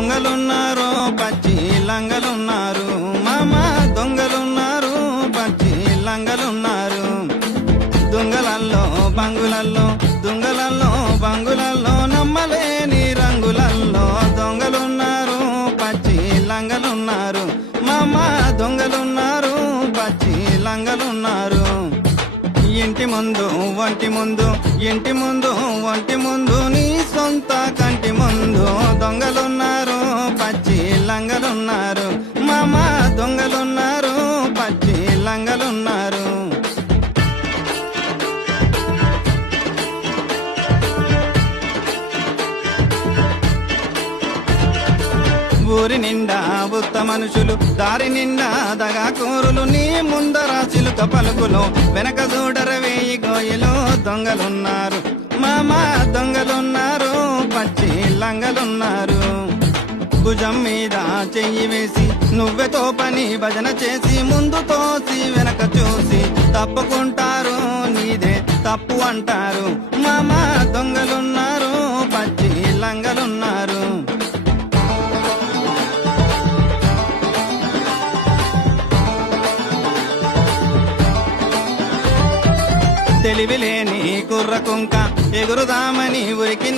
దొంగలున్నారు పచ్చి లంగలున్నారు మామ దొంగలున్నారు పచ్చి లంగలున్నారు దొంగలల్లో బంగులల్లో నమ్మలేని రంగులల్లో దొంగలున్నారు పచ్చి లంగలున్నారు మామ దొంగలున్నారు పచ్చి లంగలున్నారు ఇంటి ముందు ఒంటి ముందు నీ సొంత కంటి ముందు దొంగలున్నారు పచ్చి లంగలున్నారు మామ దొంగలున్నారు పచ్చి లంగలున్నారు ఊరి నిండా ఉత్త మనుషులు దారి నిండా దగా కూరులు నీ ముందర చిలుక పలుకులు వెనక చూడర వేయి గోయలు దొంగలున్నారు మామ దొంగలున్నారు పచ్చి లంగలున్నారు భుజం మీద చెయ్యి వేసి నువ్వెతో పని భజన చేసి ముందు తోసి వెనక చూసి తప్పుకుంటారు నీదే తప్పు అంటారు మామ దొంగలున్నారు పచ్చి లంగలున్నారు తెలివిలేని కుర్ర కుంక ఎగురుదామని ఉరికి